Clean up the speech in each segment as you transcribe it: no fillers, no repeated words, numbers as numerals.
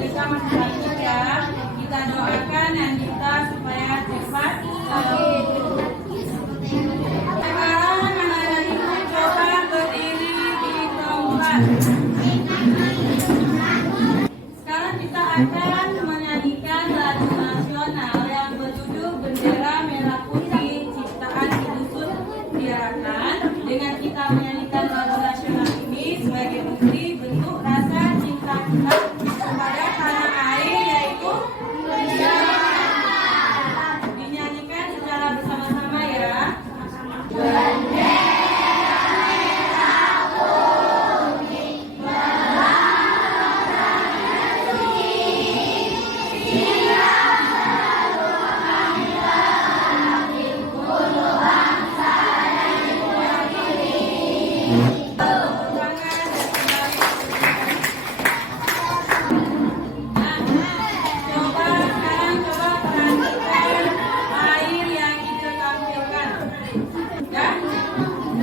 Andika masih lanjut ya. Kita doakan Andika supaya cepat. Sekarang anak-anak ibu coba berdiri di tempat. Sekarang kita akan menyanyikan lagu nasional yang berjudul Bendera Merah Putih Ciptaan Dusun Diarahkan. Dengan kita menyanyikan lagu nasional ini sebagai bukti bentuk rasa cinta kita kepada tanah air, yaitu dinyanyikan secara bersama-sama ya.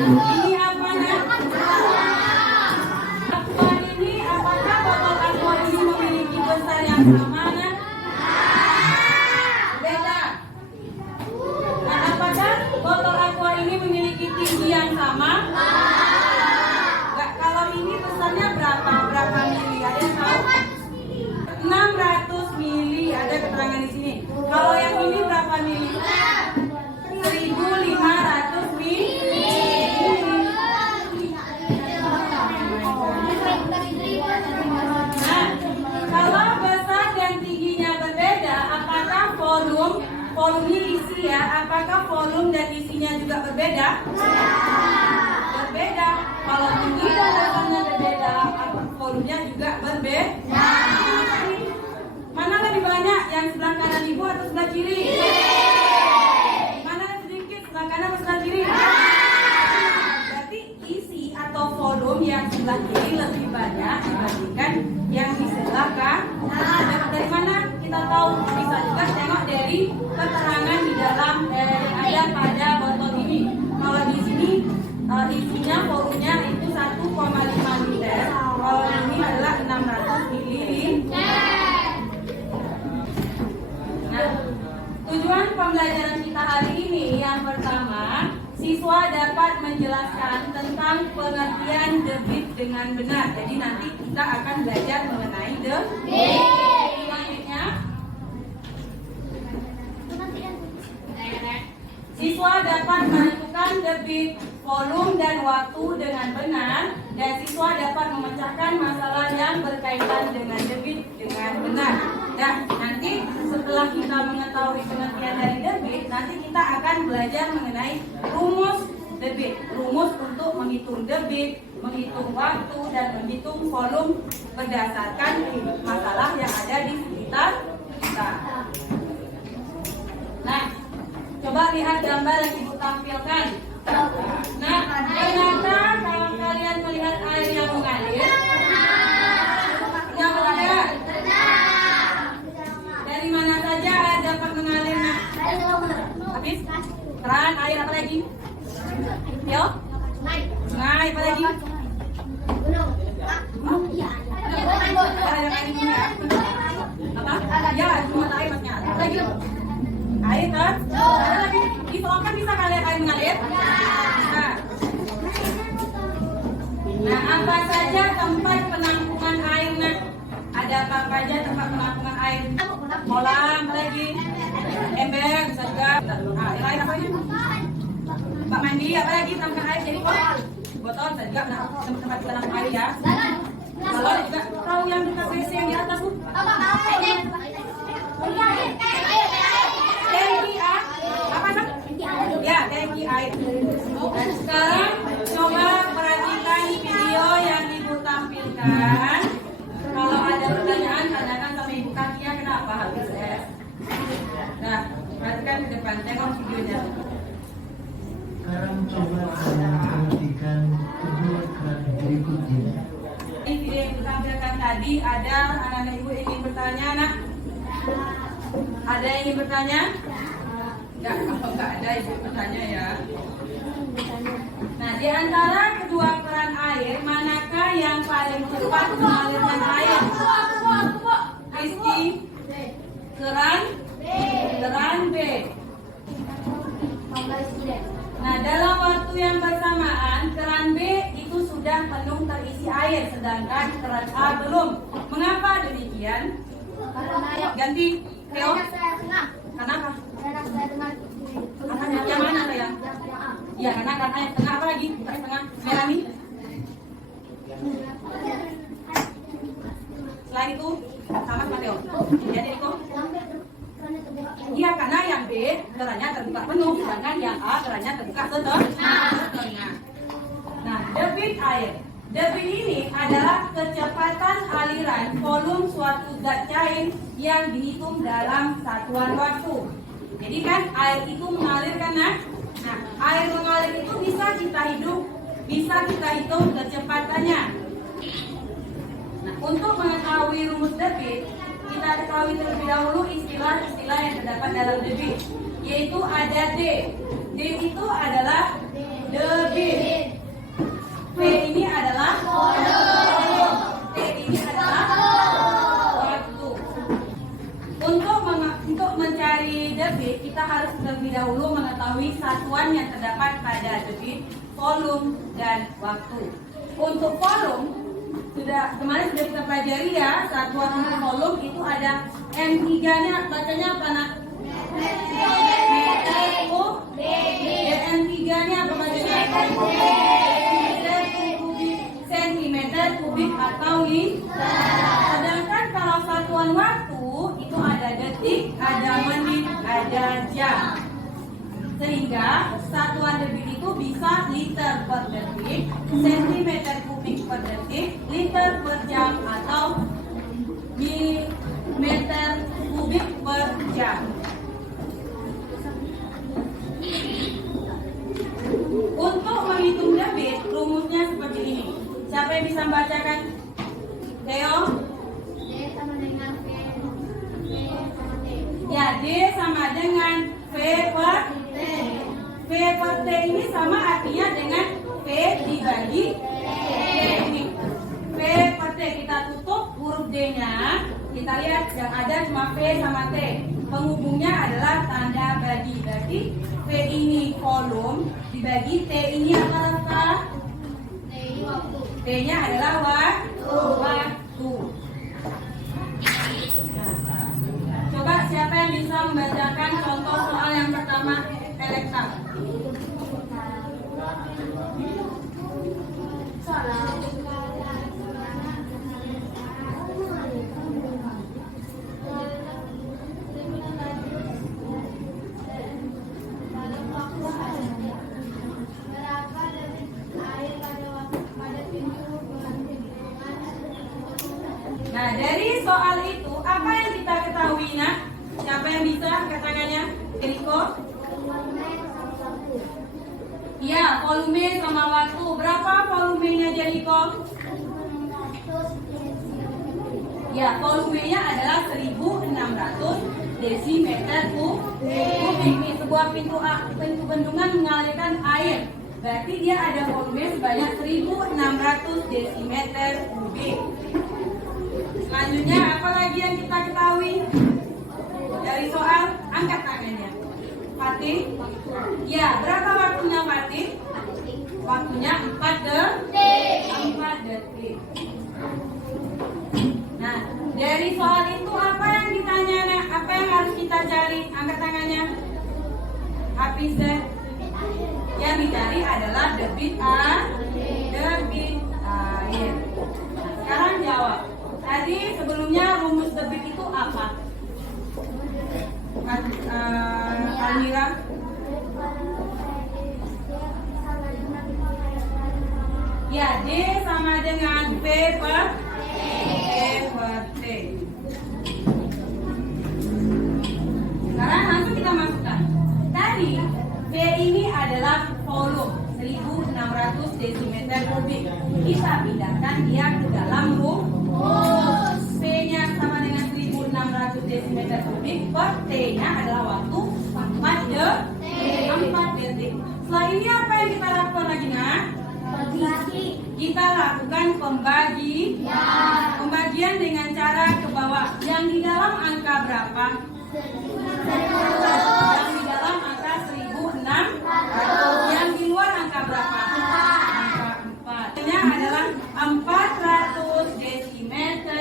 Ini apa nak? Aqua ini apakah botol aqua ini memiliki besar yang sama nak? Beda. Nah, apakah botol aqua ini memiliki tinggi yang sama? Enggak. Kalau ini besarnya berapa? Berapa mili? Ada yang tahu? 600 mili. Ada keterangan di sini. Kalau yang ini berapa mili? 1.500 mili. Volumenya isi ya, apakah volume dan isinya juga berbeda? Berbeda. Kalau tinggi dan besarnya berbeda, volumenya juga berbeda. Mana lebih banyak, yang sebelah kanan ibu atau sebelah kiri? Mana sedikit, sebelah kanan atau sebelah kiri? Berarti isi atau volume yang sebelah kiri lebih banyak dibandingkan yang di sebelah kanan. Dari mana kita tahu? Bisa juga tengok dari keterangan di dalam yang ada pada botol ini. Kalau di sini isinya volumenya itu 1,5 liter. Kalau ini adalah 600 mililiter. Nah, tujuan pembelajaran kita hari ini yang pertama, siswa dapat menjelaskan tentang pengertian debit dengan benar. Jadi nanti kita akan belajar mengenai debit. Siswa dapat menentukan debit, volume, dan waktu dengan benar, dan siswa dapat memecahkan masalah yang berkaitan dengan debit dengan benar. Nah, nanti setelah kita mengetahui pengertian dari debit, nanti kita akan belajar mengenai rumus debit, rumus untuk menghitung debit, menghitung waktu, dan menghitung volume berdasarkan masalah yang ada di sekitar kita. Nah, coba lihat gambar yang ibu tampilkan. Nah, ternyata kalau kalian melihat air yang mengalir, benar tidak? Dari mana saja air dapat mengalir? Nah, habis keran, air apa lagi? Yo, sungai apa lagi? Apa? Ya, cuma air maksudnya. Apa lagi? Air kan? Ada lagi di selokan bisa kalian air mengalir? Bisa. Nah, apa saja tempat penampungan air? Nah, ada apa saja tempat penampungan air? Kolam, apa lagi? Ember, bisa juga. Nah, lain apa lagi? Bak mandi, apa lagi tambahan air? Jadi botol bisa juga. Nah, tempat penampungan air ya. Kalau juga tahu yang dekat WC yang di atas tuh? Tangki air. Apa nak? Ya, tangki air. Dan sekarang coba perhatikan video yang ibu tampilkan. Kalau ada pertanyaan, tanyakan sama ibu Kakia kenapa habis es. Nah, perhatikan ke depan, tengok videonya. Sekarang coba perhatikan kedua keran berikutnya. Ini video yang ditampilkan tadi, ada anak-anak ibu yang ingin bertanya, nak? Ada yang ingin bertanya? Enggak, kalau enggak ada ibu bertanya ya. Nah, di antara kedua keran air, manakah yang paling cepat mengalirkan air? volum. Mengapa demikian? Ganti, Theo. Kenapa? Yang mana sayang? Ya, karena yang tengah apa lagi? Tengah Melani. Selain itu sama Theo. Ya, Diko. Iya, karena yang B kerannya terbuka penuh, sedangkan yang A kerannya terbuka setengah. Nah, debit air. Debit ini adalah kecepatan aliran volum suatu zat cair yang dihitung dalam satuan waktu. Jadi kan air itu mengalir kan? Nah, air mengalir itu bisa kita hitung kecepatannya. Nah, untuk mengetahui rumus debit, kita ketahui terlebih dahulu istilah-istilah yang terdapat dalam debit, yaitu ada D. D itu adalah debit. V ini adalah volume. T ini adalah waktu. Untuk mencari debit, kita harus terlebih dahulu mengetahui satuan yang terdapat pada debit, volume, dan waktu. Untuk volume, kemarin sudah kita pelajari ya, satuan untuk volume itu ada M3-nya, bacanya apa nak? Meter kubik. M3-nya apa bacanya? Sentimeter kubik atau liter. Sedangkan kalau satuan waktu itu ada detik, ada menit, ada jam. Sehingga satuan debit itu bisa liter per detik, sentimeter kubik per detik, liter per jam, atau milimeter kubik per jam. Untuk menghitung debit, rumusnya seperti ini. Siapa yang bisa membacakan? Theo? D sama dengan V sama T. Ya, D sama dengan V per T. V per T ini sama artinya dengan V dibagi T ini. V per T kita tutup huruf D-nya. Kita lihat yang ada cuma V sama T. Penghubungnya adalah tanda bagi. Berarti V ini volume dibagi T ini apa rasa? T ini waktu. T-nya adalah waktu. Nah, coba siapa yang bisa membacakan contoh soal yang pertama, Elekta? Nah, dari soal itu apa yang kita ketahui nak? Siapa yang bisa angkat tangannya? Eriko? Iya, volume sama waktu. Berapa volumenya Jeriko? Ya, volumenya adalah 1600 desimeter kubik. Ini sebuah pintu bendungan mengalirkan air. Berarti dia ada volume sebanyak 1600 desimeter kubik. Selanjutnya apa lagi yang kita ketahui dari soal? Angkat tangannya. Fatih? Ya, berapa waktunya Fatih? Waktunya 4 detik. Nah, dari soal itu apa yang ditanya nak? Apa yang harus kita cari? Angkat tangannya. Hafizah. Yang dicari adalah debit air. Nah, sekarang jawab. Tadi sebelumnya rumus debit itu apa? Almira? Ya, D sama dengan V per T. Sekarang langsung kita masukkan. Tadi V ini adalah volume 1600 desimeter kubik. Kita pindahkan dia ke dalam rumus. P-nya sama dengan 1600 desimeter kubik per T-nya adalah waktu 4 detik. Setelah ini apa yang kita lakukan lagi nak? Kita lakukan pembagian dengan cara ke bawah. Yang di dalam angka berapa? Yang di dalam angka 1600. Yang di luar angka berapa? Angka 4. Ini adalah 400 desimeter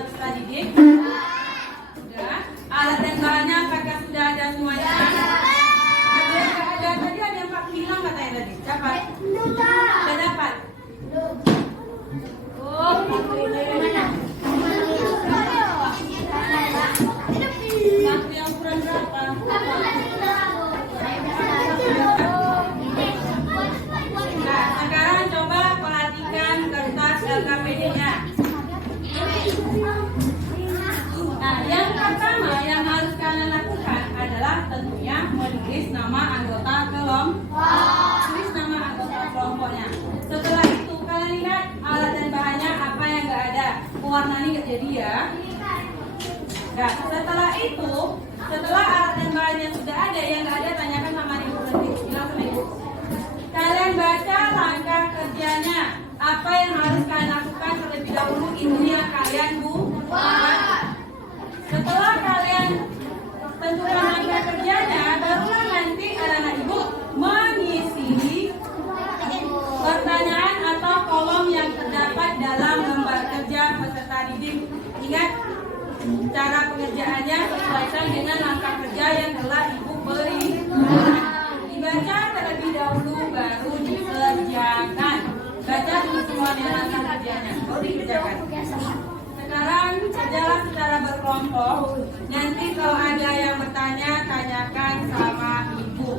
peserta didik? Sudah. Alat dan bahannya apakah sudah ada semuanya? Ada yang nggak ada? Tadi ada yang Pak bilang katanya tadi. Dapat? Sudah dapat? Oh, Satu yang ukuran berapa? Nah, sekarang coba perhatikan kertas LKPD-nya. Nah, yang pertama yang harus kalian lakukan adalah tentunya menulis nama anggota kelompok. Tulis nama anggota kelompoknya. Setelah itu kalian lihat alat dan bahannya apa yang nggak ada. Pewarnanya nggak jadi ya. Nah, setelah itu, setelah alat dan bahannya sudah ada, yang nggak ada tanyakan sama ibu nanti. Bilang sama ibu. Kalian baca langkah kerjanya. Apa yang harus kalian lakukan terlebih dahulu itu yang kalian buat. Setelah kalian tentukan langkah kerjanya, barulah nanti anak-anak ibu mengisi pertanyaan atau kolom yang terdapat dalam lembar kerja peserta didik. Ingat, cara pengerjaannya sesuaikan dengan langkah kerja yang telah ibu beri. Dibaca terlebih dahulu baru dikerjakan. Baca dulu semuanya langkah kerjanya, baru dikerjakan. Sekarang kerjalah secara berkelompok. Nanti kalau ada yang bertanya, tanyakan sama ibu.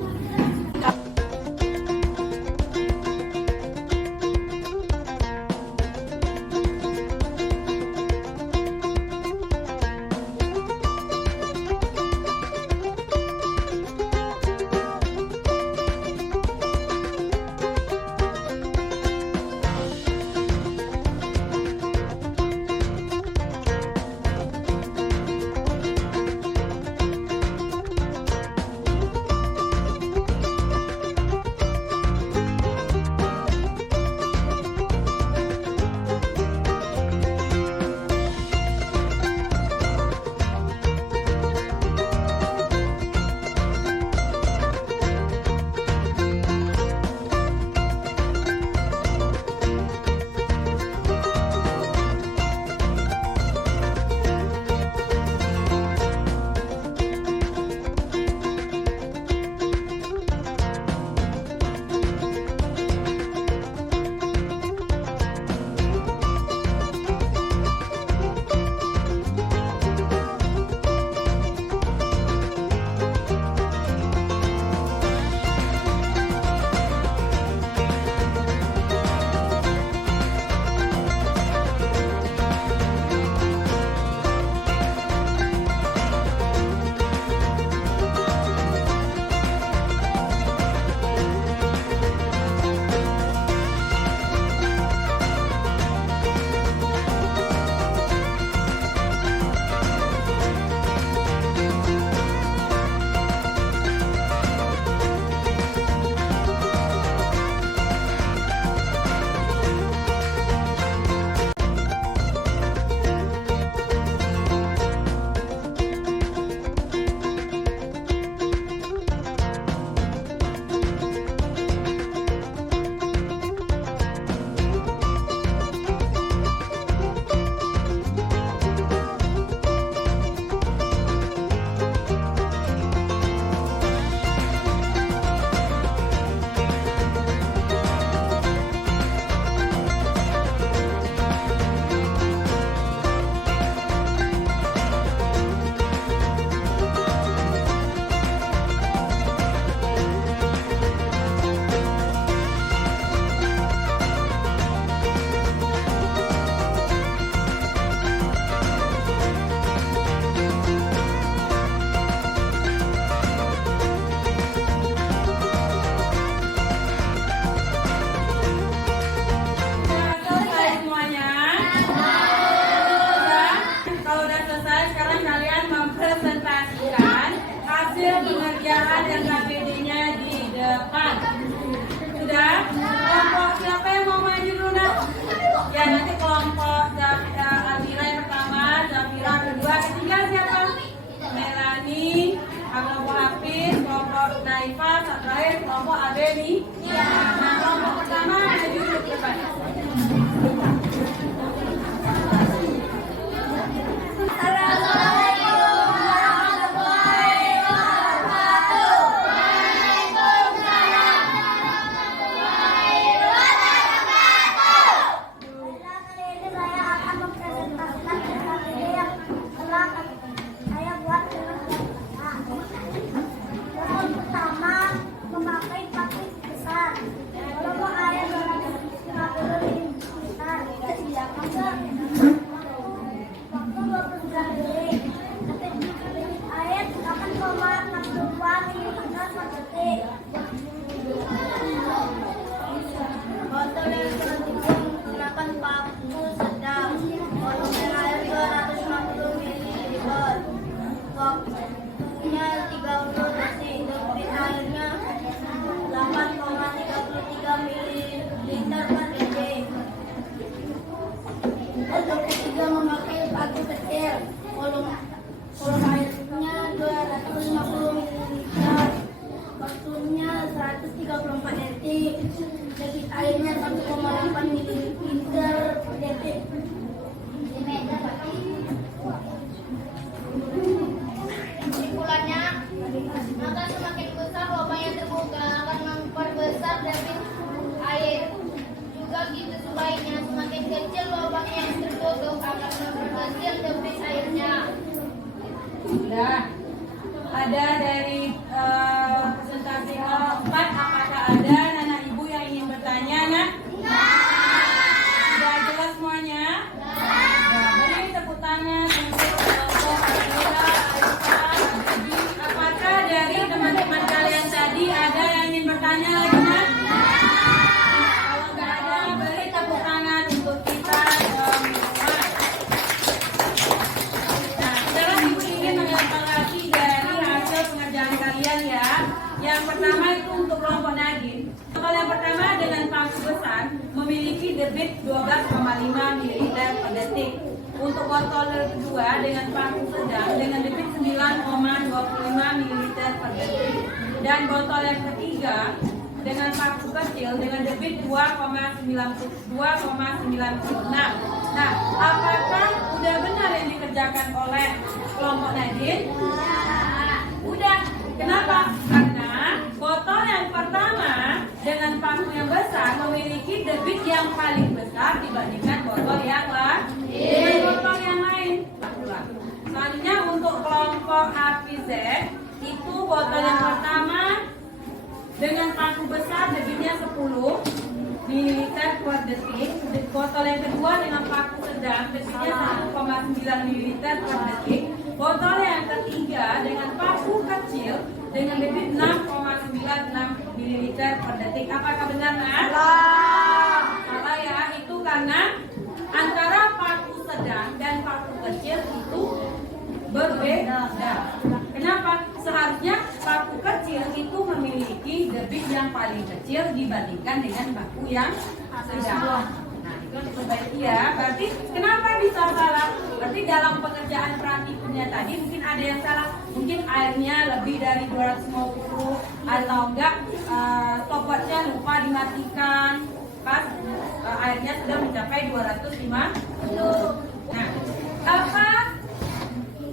airnya 1,8 liter per detik. Kesimpulannya, maka semakin besar lubang yang terbuka akan memperbesar debit air. Juga gitu sebaliknya, semakin kecil lubang yang tertutup akan memperkecil debit airnya. Sudah. Ada dari presentasi keempat, apakah ada anak ibu yang ingin bertanya, nak? Sudah jelas semuanya? Nah, beri tepuk tangan untuk kelompok Adira, Aisyah, Abi. Apakah dari teman-teman kalian tadi ada yang ingin bertanya lagi, nak? Kalau nggak ada, beri tepuk tangan untuk kita semua. Nah, sekarang ibu ingin mengevaluasi dari hasil pengerjaan kalian ya. Yang pertama itu untuk kelompok Nadine. Kalau yang pertama dengan paku besar memiliki debit 12,5 ml per detik. Untuk botol kedua dengan paku sedang dengan debit 9,25 ml per detik. Dan botol yang ketiga dengan paku kecil dengan debit 2,96. Nah, apakah udah benar yang dikerjakan oleh kelompok Nadine? Udah. Kenapa? Karena botol yang pertama dengan paku yang besar memiliki debit yang paling besar dibandingkan botol yang lain. Dengan botol yang lain. Selanjutnya untuk kelompok APZ itu botol yang pertama dengan paku besar debitnya 10 ml per detik. Botol yang kedua dengan paku sedang debitnya 1,9 ml per detik. Botol yang ketiga dengan paku kecil dengan debit 6,96 ml per detik. Apakah benar, Nak? Salah ya, itu karena antara paku sedang dan paku kecil itu berbeda. Kenapa? Seharusnya paku kecil itu memiliki debit yang paling kecil dibandingkan dengan paku yang sedang. Nah, itu diperbaiki ya. Berarti kenapa bisa salah? Berarti dalam pengerjaan praktikumnya tadi mungkin ada yang salah. Mungkin airnya lebih dari 250 atau enggak stopwatchnya lupa dimatikan pas airnya sudah mencapai 250. Nah,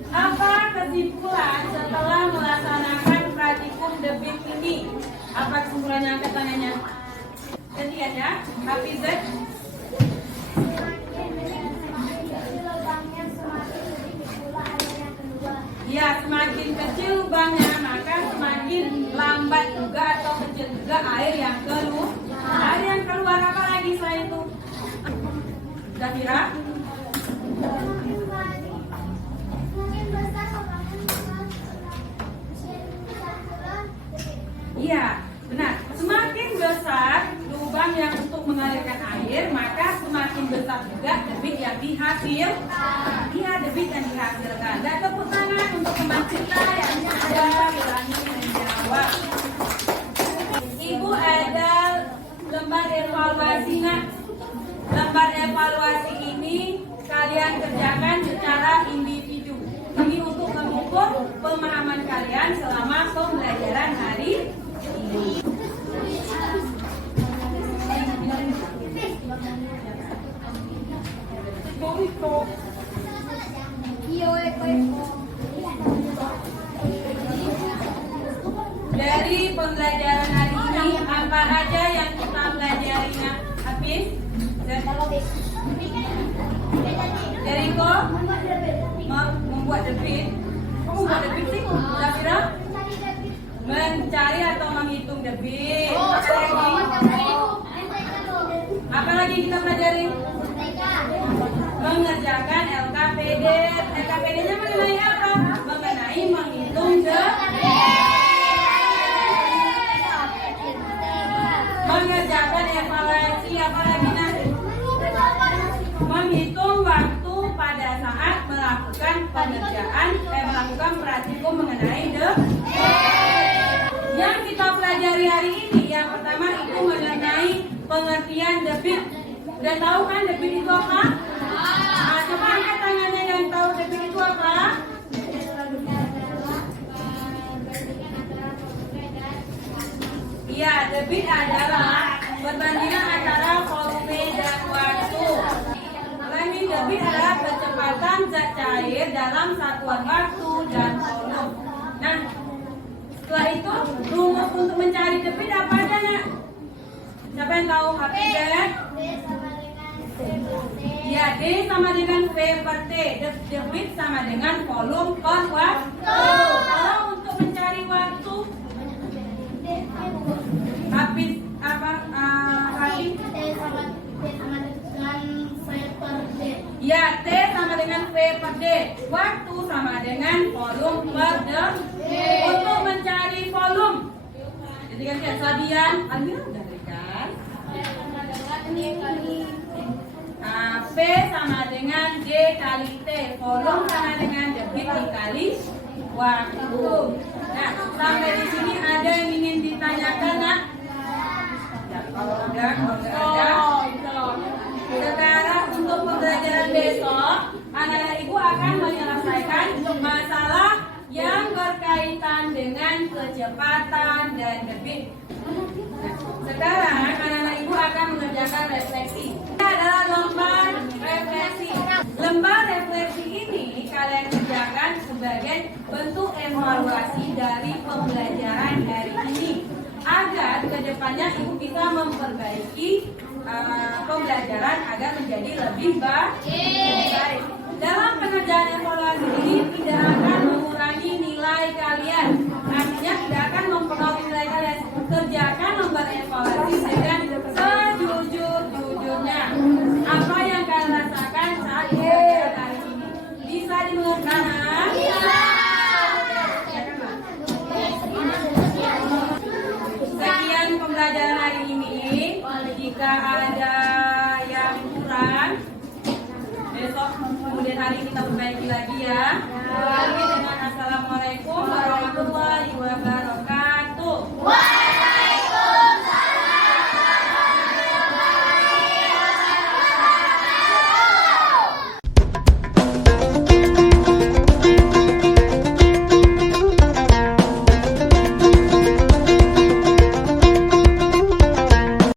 apa kesimpulan setelah melaksanakan praktikum debit ini? Apa kesimpulannya angkat tangannya? Lihat ya, Hafizat. Ya, semakin kecil lubangnya maka semakin lambat juga atau kecil juga air yang keluar. Air yang keluar apa lagi selain itu? Zafira? Iya, benar. Semakin besar lubang yang untuk mengalirkan air, maka semakin besar juga debit yang dihasilkan. Iya, debit yang dihasilkan. Dan tepuk tangan untuk teman kita yang sudah berani menjawab. Ibu ada lembar evaluasi, nak. Lembar evaluasi ini kalian kerjakan secara individu. Ini untuk mengukur pemahaman kalian selama pembelajaran hari ini. Dari pembelajaran hari ini apa aja yang kita pelajari, nak? Hafiz? Jericho? Membuat debit. Kamu membuat debit sih? Zafira? Mencari atau menghitung debit. Apa lagi kita pelajari? Mengerjakan LKPD. LKPD-nya mengenai apa? Mengenai menghitung debit. Mengerjakan evaluasi apa lagi, nak? Menghitung waktu pada saat melakukan pengerjaan, melakukan praktikum mengenai debit. Yang kita pelajari hari ini, yang pertama itu mengenai pengertian debit. Udah tahu kan debit itu apa? Nah, coba angkat tangannya yang tahu debit itu apa? Iya, debit adalah Perbandingan antara volume dan waktu. Landing debit adalah kecepatan zat cair dalam satuan waktu dan volume. Nah, setelah itu rumus untuk mencari debit apa aja, Nak? Siapa yang tahu? Happy Dad? Ya, D sama dengan V per T. Debit sama dengan volume per waktu. Kalau untuk mencari waktu, habis apa? Habis? Ya, T sama dengan V per D. Waktu sama dengan volume per detik. Untuk mencari volume, jadi kan Sabian, Almira udah berikan. P sama dengan D kali T. Volume sama dengan debit dikali waktu. Nah, sampai di sini ada yang ingin ditanyakan, Nak? Ya, kalau nggak ada. Sekarang untuk pembelajaran besok, anak-anak ibu akan menyelesaikan masalah yang berkaitan dengan kecepatan dan debit. Nah, sekarang anak-anak ibu akan mengerjakan refleksi. Ini adalah lembar refleksi. Lembar refleksi ini kalian kerjakan sebagai bentuk evaluasi dari pembelajaran hari ini, agar kedepannya ibu bisa memperbaiki pembelajaran agar menjadi lebih baik. Dalam pengerjaan evaluasi ini tidak akan mengurangi nilai kalian, artinya tidak akan mempengaruhi nilai kalian. Kerjakan lembar evaluasi dengan sejujur-jujurnya. Apa yang kalian rasakan saat pembelajaran hari ini? Bisa dimengerti? Bisa. Sekian pembelajaran hari ini. Jika ada yang kurang, besok kemudian hari kita perbaiki lagi ya.